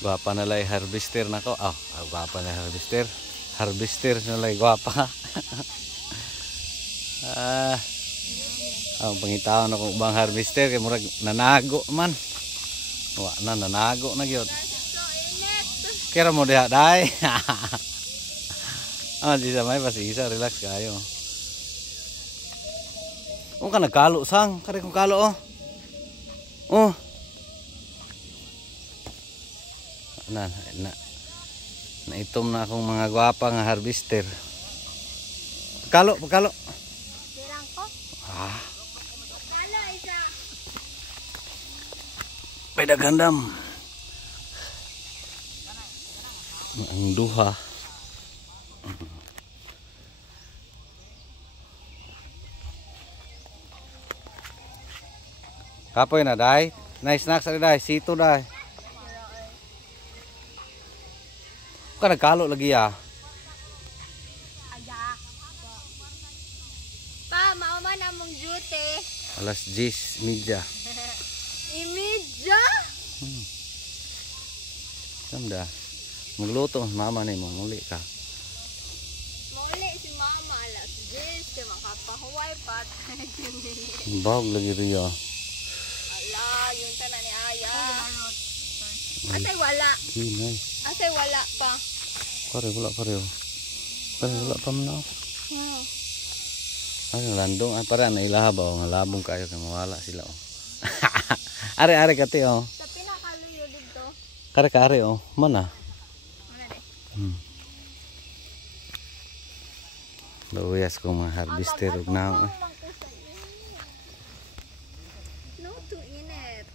Gwapa na lay harvester na ko. Gwapa na harvester. Harvester na lay gwapa. Ang pangitaon ako bang harvester kay murag nanago man. Wa na nanago na gyud. Kira mo diha dai. Di sa may pasisa relax kayo. Ka nagkalo sang, kare kong kalo Naitom na akong mga gwapa nga harvester. Pagkalo. Dirang ko? Pagkalo isa. Pwede gandam. Ang duha. Kapoy na dai. Nice snacks ari dai, sito dai. Ka nagkalo lagi Aga. Pa, mauman among duty. Alas 10:30. Imidya? Ganda. Magluto mama ni mo muli ka. Muli si mama alas 10 kay makapahuway pa. Bawag lagi riyo. Ala, yun ta na ni Aya. Asay wala. Nice. Asay wala pa. Wala pa man ako. Ay, landong. Ay, para na ilaha ba? Nga labong kayo kaya mawala sila. Are kati oh. Sa pinakaluyo dito. Kare mana? Mana de? Luyas ko mga harvester ug naong. No to init.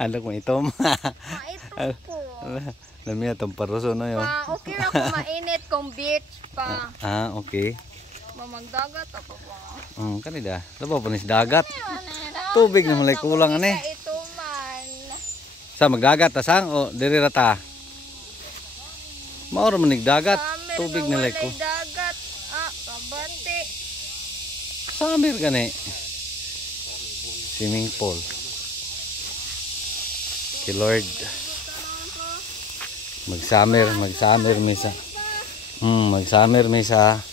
Ano ko itom? Ito po. Lami atong paruso na yun. Okay na kung mainit kung beach pa. Okay. Mamagdagat ako pa. Kanida. Laba po nis dagat. Tubig na malay kulang ani. Ito man. Sa magdagat tasang o diri rata. Maoro man dagat. Tubig na lay ko. Dagat. Kabati. Samir gani. Swimming pool. Kay Lord. Mag-summer may sa